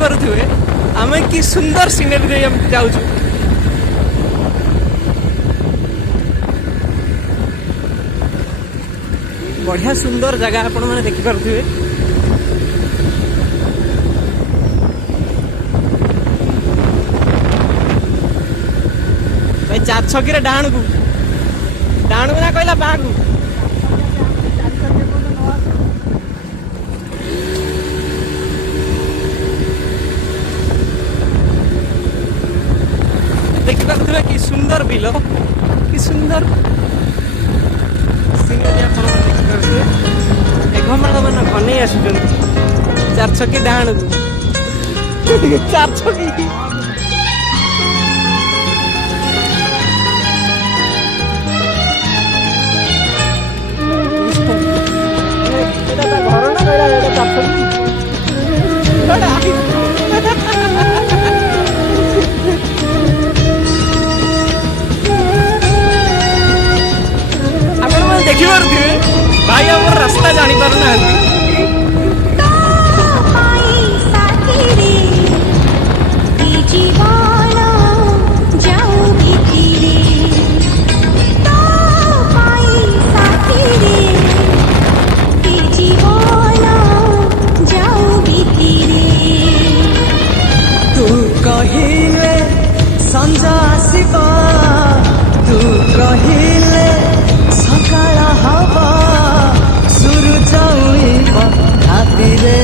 पारुथिबे आमे कि सुंदर सीनरी रे हम जाउछु। बढ़िया सुंदर जगह आपण माने देखि पारुथिबे। भाई 4 छकी रे डाण को ना कहला बा को देखि पारुथिबे कि सुंदर बिल कि सुंदर सीनरी आपण देखि पारुथिबे। एघमाल मन घनै आसुछन 4 छकी डाण को 4 छकी घर ना आप देखी पारे भाई आम रास्ता जानी पार ना कहिले संजा आसबा तू कहिले सकाळ हवा सुरु जाउब हातीरे